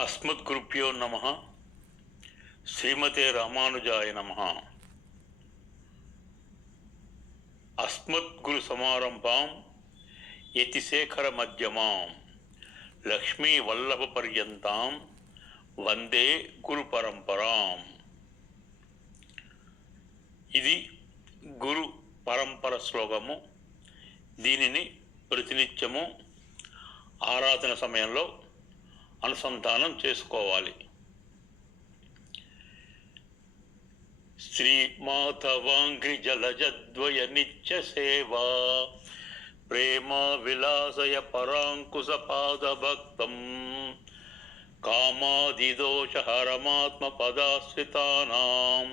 అస్మద్గురుభ్యో నమ. శ్రీమతే రామానుజాయ నమ. అస్మద్గురు సమారంభాం యతిశేఖర మధ్యమాం. లక్ష్మీ వల్లభ పర్యంతాం వందే గురు పరంపరాం. ఇది గురు పరంపర శ్లోకము. దీనిని ప్రతినిత్యము ఆరాధన సమయంలో అనుసంధానం చేసుకోవాలి. శ్రీమాధవాంఘ్రి జలజద్వయ నిత్య సేవా ప్రేమ విలాసయ పరాంకుశ పాద భక్తం కామాదిదోష పదాశ్రితానాం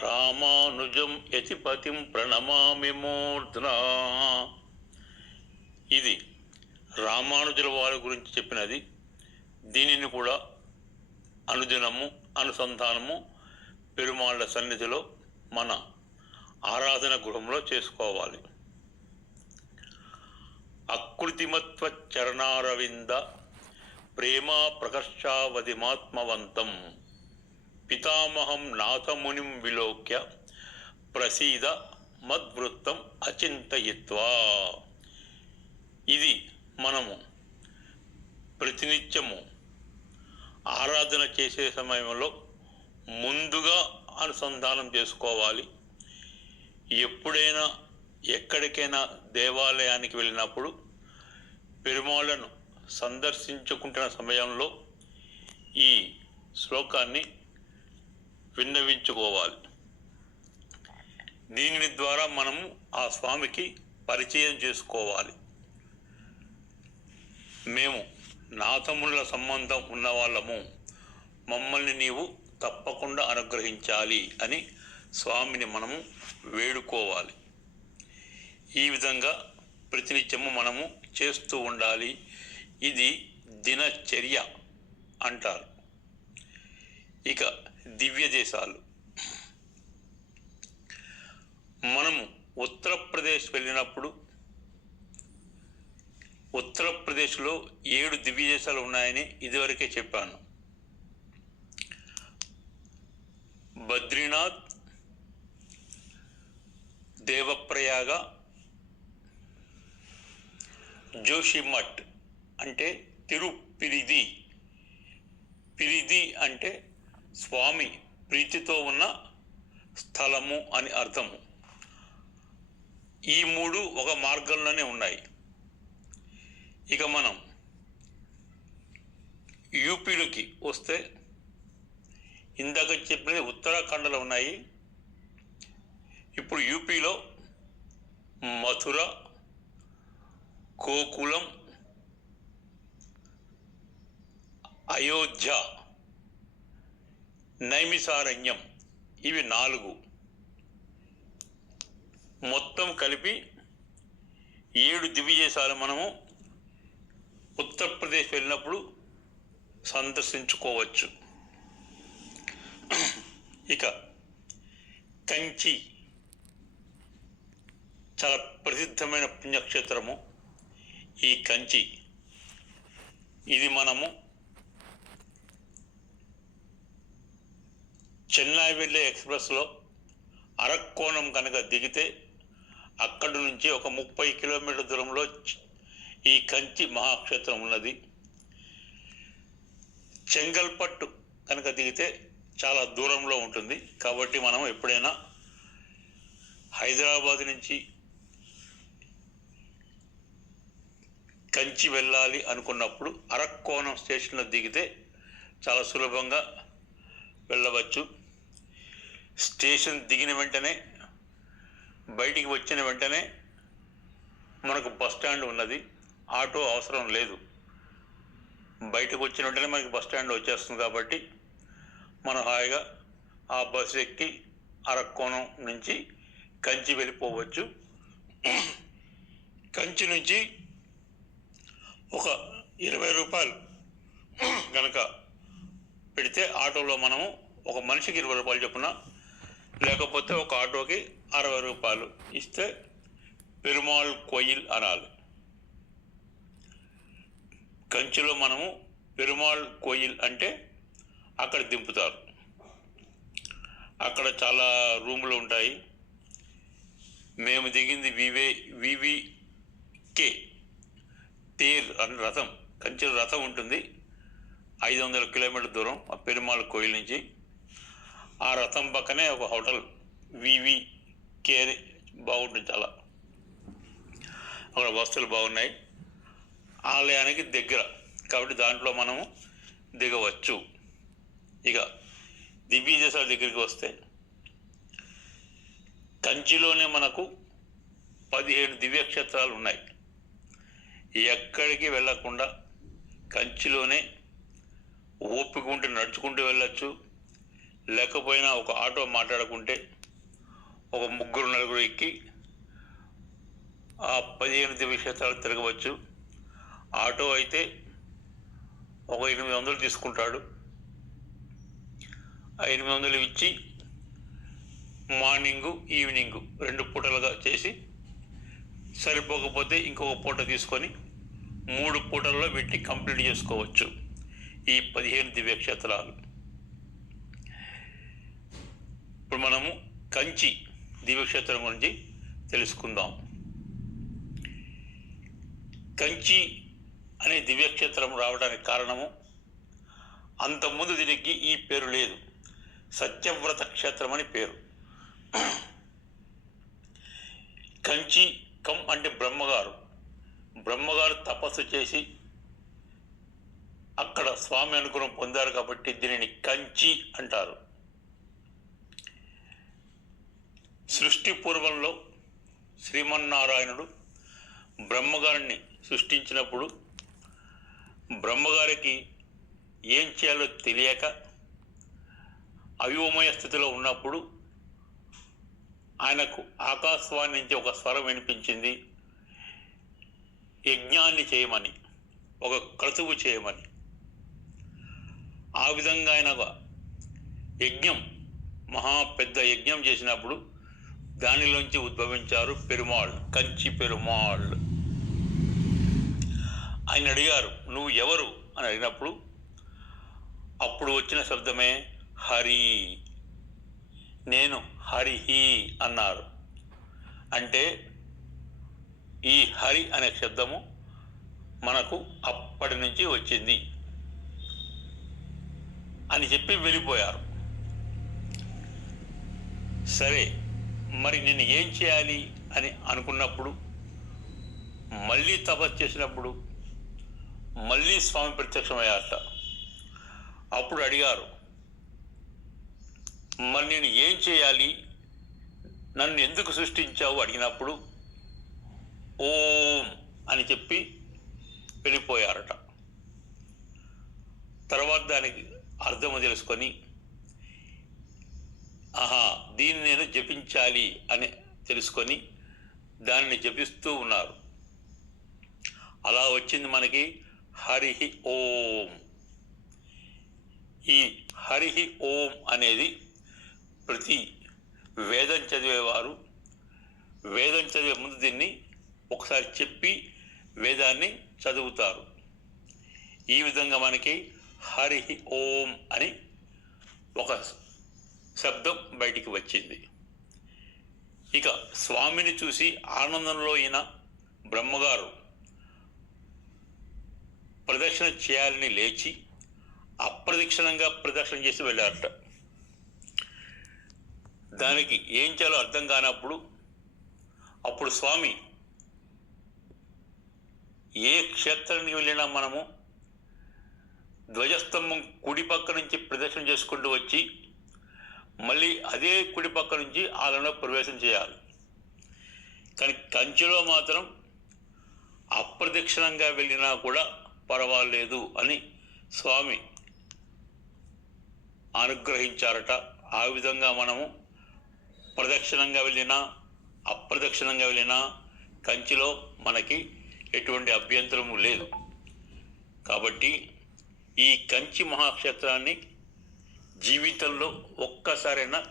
రామానుజం యతిపతిం ప్రణమామి మూర్ధ్నా. ఇది రామానుజుల వారి గురించి చెప్పినది. దీనిని కూడా అనుదినము అనుసంధానము పెరుమాళ్ళ సన్నిధిలో మన ఆరాధన గృహంలో చేసుకోవాలి. అకృతిమత్వ చరణారవింద ప్రేమా ప్రకర్షావధిమాత్మవంతం పితామహం నాథమునిం విలోక్య ప్రసీద మద్వృత్తం అచింతయిత్వా. ఇది మనము ప్రతినిత్యము ఆరాధన చేసే సమయంలో ముందుగా అనుసంధానం చేసుకోవాలి. ఎప్పుడైనా ఎక్కడికైనా దేవాలయానికి వెళ్ళినప్పుడు పెరుమాళ్ళను సందర్శించుకుంటున్న సమయంలో ఈ శ్లోకాన్ని విన్నవించుకోవాలి. దీని ద్వారా మనము ఆ స్వామికి పరిచయం చేసుకోవాలి. మేము నాథముల సంబంధం ఉన్న వాళ్ళము మమ్మల్ని నీవు తప్పకుండా అనుగ్రహించాలి అని స్వామిని మనము వేడుకోవాలి. ఈ విధంగా ప్రతినిత్యము మనము చేస్తూ ఉండాలి. ఇది దినచర్య అంటారు. ఇక దివ్య దేశాలు మనము ఉత్తరప్రదేశ్ వెళ్ళినప్పుడు ఉత్తరప్రదేశ్లో ఏడు దివ్యదేశాలు ఉన్నాయని ఇదివరకే చెప్పాను. బద్రీనాథ్ దేవప్రయాగ జోషిమఠ్ అంటే తిరుపిరిది పిరిది అంటే స్వామి ప్రీతితో ఉన్న స్థలము అని అర్థము. ఈ మూడు ఒక మార్గంలోనే ఉన్నాయి. ఇక మనం యూపీలోకి వస్తే ఇందాక చెప్పినది ఉత్తరాఖండ్లో ఉన్నాయి. ఇప్పుడు యూపీలో మథుర గోకులం అయోధ్య నైమిసారణ్యం ఇవి నాలుగు. మొత్తం కలిపి ఏడు దివ్యదేశాలు మనము ఆంధ్రప్రదేశ్ వెళ్ళినప్పుడు సందర్శించుకోవచ్చు. ఇక కంచి చాలా ప్రసిద్ధమైన పుణ్యక్షేత్రము. ఈ కంచి ఇది మనము చెన్నై వెళ్ళే ఎక్స్ప్రెస్లో అరక్కోణం కనుక దిగితే అక్కడి నుంచి ఒక ముప్పై కిలోమీటర్ దూరంలో ఈ కంచి మహాక్షేత్రం ఉన్నది. చెంగల్పట్టు కనుక దిగితే చాలా దూరంలో ఉంటుంది. కాబట్టి మనం ఎప్పుడైనా హైదరాబాద్ నుంచి కంచి వెళ్ళాలి అనుకున్నప్పుడు అరక్కోణం స్టేషన్లో దిగితే చాలా సులభంగా వెళ్ళవచ్చు. స్టేషన్ దిగిన వెంటనే బయటికి వచ్చిన వెంటనే మనకు బస్ స్టాండ్ ఉన్నది. ఆటో అవసరం లేదు. బయటకు వచ్చిన వెంటనే మనకి బస్ స్టాండ్ వచ్చేస్తుంది కాబట్టి మనం హాయిగా ఆ బస్సు ఎక్కి అరక్కోణం నుంచి కంచి వెళ్ళిపోవచ్చు. కంచి నుంచి ఒక ఇరవై రూపాయలు కనుక పెడితే ఆటోలో మనము ఒక మనిషికి ఇరవై రూపాయలు చొప్పున లేకపోతే ఒక ఆటోకి అరవై రూపాయలు ఇస్తే పెరుమాళ్ కోయిల్ అనాలి. కంచిలో మనము పెరుమాళ్ కోయిల్ అంటే అక్కడ దింపుతారు. అక్కడ చాలా రూములు ఉంటాయి. మేము దిగింది వివే వివికే తేర్ అని రథం కంచెల రథం ఉంటుంది. ఐదు వందల కిలోమీటర్ దూరం ఆ పెరుమాళ్ కోయిల్ నుంచి. ఆ రథం పక్కనే ఒక హోటల్ వివి కేర్ బాగుంటుంది చాలా. అక్కడ వస్తువులు బాగున్నాయి. ఆలయానికి దగ్గర. కాబట్టి దాంట్లో మనము దిగవచ్చు. ఇక దివ్యదేశాల దగ్గరికి వస్తే కంచిలోనే మనకు పదిహేడు దివ్యక్షేత్రాలు ఉన్నాయి. ఎక్కడికి వెళ్ళకుండా కంచిలోనే ఓపిక ఉంటే నడుచుకుంటూ వెళ్ళచ్చు. లేకపోయినా ఒక ఆటో మాట్లాడుకుంటే ఒక ముగ్గురు నలుగురు ఎక్కి ఆ పదిహేను దివ్యక్షేత్రాలు తిరగవచ్చు. ఆటో అయితే ఒక ఎనిమిది వందలు తీసుకుంటాడు. ఆ ఎనిమిది వందలు ఇచ్చి మార్నింగు ఈవినింగు రెండు పూటలుగా చేసి సరిపోకపోతే ఇంకొక పూట తీసుకొని మూడు పూటల్లో పెట్టి కంప్లీట్ చేసుకోవచ్చు. ఈ పదిహేను దివ్యక్షేత్రాలు. ఇప్పుడు మనము కంచి దివ్యక్షేత్రం గురించి తెలుసుకుందాం. కంచి అనే దివ్యక్షేత్రం రావడానికి కారణము అంతకుముందు దీనికి ఈ పేరు లేదు. సత్యవ్రత క్షేత్రం అని పేరు. కంచి కం అంటే బ్రహ్మగారు. బ్రహ్మగారు తపస్సు చేసి అక్కడ స్వామి అనుగ్రహం పొందారు కాబట్టి దీనిని కంచి అంటారు. సృష్టి పూర్వంలో శ్రీమన్నారాయణుడు బ్రహ్మగారిని సృష్టించినప్పుడు బ్రహ్మగారికి ఏం చేయాలో తెలియక అయోమయ స్థితిలో ఉన్నప్పుడు ఆయనకు ఆకాశవాణి నుంచి ఒక స్వరం వినిపించింది. యజ్ఞాన్ని చేయమని ఒక క్రతువు చేయమని. ఆ విధంగా ఆయన ఒక యజ్ఞం మహా పెద్ద యజ్ఞం చేసినప్పుడు దానిలోంచి ఉద్భవించారు పెరుమాళ్ కంచి పెరుమాళ్. ఆయన అడిగారు నువ్వు ఎవరు అని అడిగినప్పుడు అప్పుడు వచ్చిన శబ్దమే హరి. నేను హరిహి అన్నారు. అంటే ఈ హరి అనే శబ్దము మనకు అప్పటి నుంచి వచ్చింది అని చెప్పి వెళ్ళిపోయారు. సరే మరి నేను ఏం చేయాలి అని అనుకున్నప్పుడు మళ్ళీ తపస్సు చేసినప్పుడు మళ్ళీ స్వామి ప్రత్యక్షమయ్యారట. అప్పుడు అడిగారు మరి నేను ఏం చేయాలి? నన్ను ఎందుకు సృష్టించావు? అడిగినప్పుడు ఓం అని చెప్పి వెళ్ళిపోయారట. తర్వాత దానికి అర్థము తెలుసుకొని ఆహా దీన్ని నేను జపించాలి అని తెలుసుకొని దానిని జపిస్తూ ఉన్నారు. అలా వచ్చింది మనకి హరిహి ఓం. ఈ హరిహి ఓం అనేది ప్రతి వేదం చదివేవారు. వేదం చదివే ముందు దీన్ని ఒకసారి చెప్పి వేదాన్ని చదువుతారు. ఈ విధంగా మనకి హరిహి ఓం అని ఒక శబ్దం బయటికి వచ్చింది. ఇక స్వామిని చూసి ఆనందంలో అయిన బ్రహ్మగారు ప్రదక్షిణ చేయాలని లేచి అప్రదక్షిణంగా ప్రదక్షిణ చేసి వెళ్ళారట. దానికి ఏం చేయాలో అర్థం కానప్పుడు అప్పుడు స్వామి ఏ క్షేత్రానికి వెళ్ళినా మనము ధ్వజస్తంభం కుడి పక్క నుంచి ప్రదక్షిణ చేసుకుంటూ వచ్చి మళ్ళీ అదే కుడి పక్క నుంచి ఆలయంలో ప్రవేశం చేయాలి. కానీ కంచెలో మాత్రం అప్రదక్షిణంగా వెళ్ళినా కూడా పర్వాలేదు అని స్వామి అనుగ్రహించారట. ఆ విధంగా మనము ప్రదక్షిణంగా వెళ్ళినా అప్రదక్షిణంగా వెళ్ళినా కంచిలో మనకి ఎటువంటి అభ్యంతరము లేదు. కాబట్టి ఈ కంచి మహాక్షేత్రాన్ని జీవితంలో ఒక్కసారైనా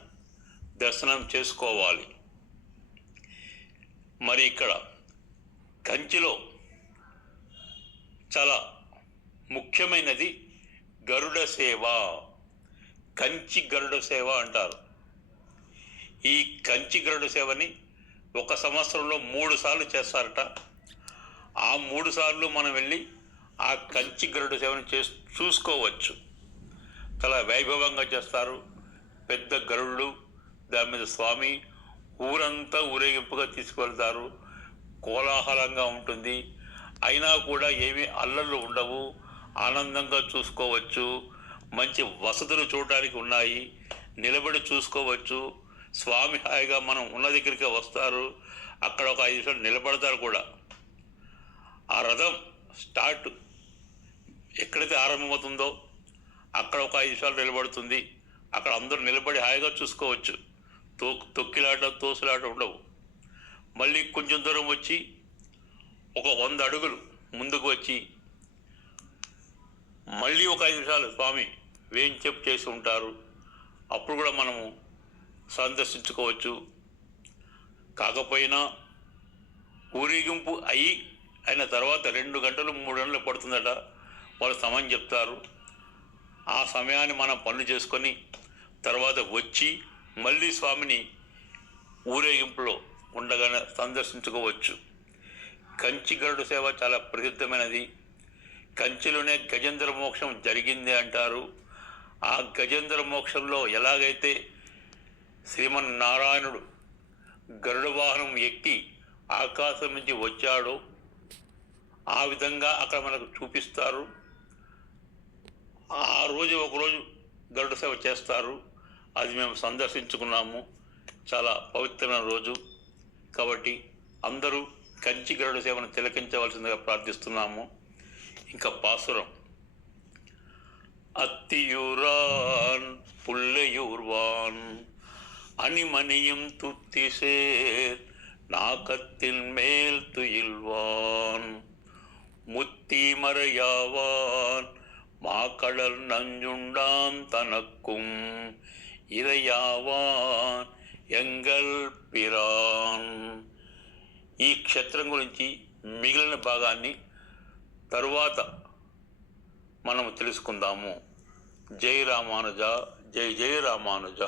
దర్శనం చేసుకోవాలి. మరి ఇక్కడ కంచిలో చాలా ముఖ్యమైనది గరుడ సేవ. కంచి గరుడ సేవ అంటారు. ఈ కంచి గరుడ సేవని ఒక సంవత్సరంలో మూడు సార్లు చేస్తారట. ఆ మూడు సార్లు మనం వెళ్ళి ఆ కంచి గరుడ సేవను చేసి చూసుకోవచ్చు. చాలా వైభవంగా చేస్తారు. పెద్ద గరుడు దాని మీద స్వామి ఊరంతా ఊరేగింపుగా తీసుకువెళ్తారు. కోలాహలంగా ఉంటుంది. అయినా కూడా ఏమీ అల్లర్లు ఉండవు ఆనందంగా చూసుకోవచ్చు మంచి వసతులు చూడడానికి ఉన్నాయి నిలబడి చూసుకోవచ్చు. స్వామి హాయిగా మనం ఉన్న దగ్గరికి వస్తారు అక్కడ ఒక ఐదు నిమిషాలు నిలబడతారు కూడా. ఆ రథం స్టార్ట్ ఎక్కడైతే ఆరంభమవుతుందో అక్కడ ఒక ఐదు నిమిషాలు నిలబడుతుంది. అక్కడ అందరూ నిలబడి హాయిగా చూసుకోవచ్చు. తో తొక్కిలాట తోసులాట ఉండవు. మళ్ళీ కొంచెం దూరం వచ్చి ఒక వంద అడుగులు ముందుకు వచ్చి మళ్ళీ ఒక ఐదు నిమిషాలు స్వామి వేయించెప్ చేసి ఉంటారు. అప్పుడు కూడా మనము సందర్శించుకోవచ్చు. కాకపోయినా ఊరేగింపు అయి అయిన తర్వాత రెండు గంటలు మూడు గంటలు పడుతుందట. వాళ్ళు సమయం చెప్తారు. ఆ సమయాన్ని మనం పనులు చేసుకొని తర్వాత వచ్చి మళ్ళీ స్వామిని ఊరేగింపులో ఉండగానే సందర్శించుకోవచ్చు. కంచి గరుడు సేవ చాలా ప్రసిద్ధమైనది. కంచిలోనే గజేంద్ర మోక్షం జరిగింది అంటారు. ఆ గజేంద్ర మోక్షంలో ఎలాగైతే శ్రీమన్నారాయణుడు గరుడ వాహనం ఎక్కి ఆకాశం నుంచి వచ్చాడో ఆ విధంగా అక్కడ మనకు చూపిస్తారు. ఆ రోజు ఒకరోజు గరుడ సేవ చేస్తారు. అది మేము సందర్శించుకున్నాము. చాలా పవిత్రమైన రోజు. కాబట్టి అందరూ కంచి గరుడ సేవను తిలకించవలసిందిగా ప్రార్థిస్తున్నాము ఇంకా పాసురం அத்தியூரான் புள்ளையூர்வான் அணிமணியும் துத்திசேர் நாகத்தின் மேல் துயில்வான் முத்தி மறையாவான் மாக்கடல் நஞ்சுண்டான் தனக்கும் ఇరయావాన్ ఎంగల్ పిరాన్ ఈ క్షేత్రం గురించి మిగిలిన భాగాన్ని తరువాత మనం తెలుసుకుందాము. జై రామానుజ జై జై రామానుజ.